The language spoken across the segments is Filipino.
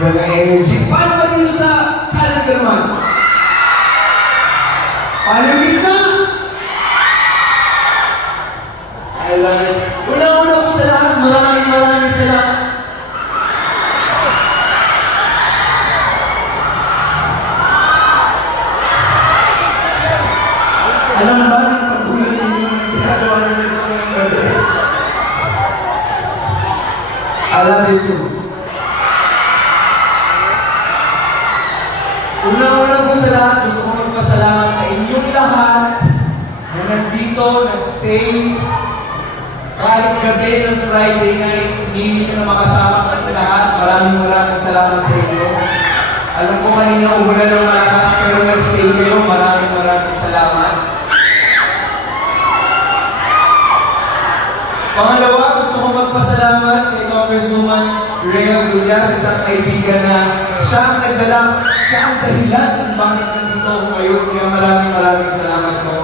Ganda na energy. Paano ba dito sa calendar man? Paano yung gitna? I love it. Una-una po sa lahat, maraming salamat. Alam ba ng paghulan ninyo ng ginagawa ninyo ngayong gabi? I love you too. Una-una po sa lahat, gusto ko magpasalamat sa inyong lahat na nandito, nag-stay, kahit gabi ng Friday night, hindi ko na makasama ng lahat. Maraming salamat sa inyo. Alam ko kanina umulan ng malakas, pero nag-stay kayo. Maraming salamat. Pangalawa, gusto ko magpasalamat kay Congresswoman Rhea Villas, isang kaibigan na siya ang nagdala, siya ang dahilan kung bakit nandito ako ngayon. Kaya maraming salamat po.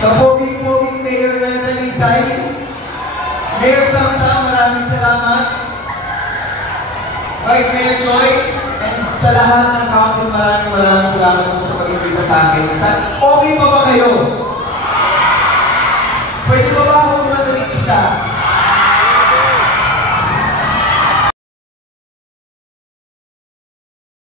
Sa pogi-pogi Mayor Natalie Sai, Mayor Samsam, maraming salamat. Vice Mayor Choi, and sa lahat ng council, maraming salamat po sa pag-imbita sa akin. Okay pa ba kayo?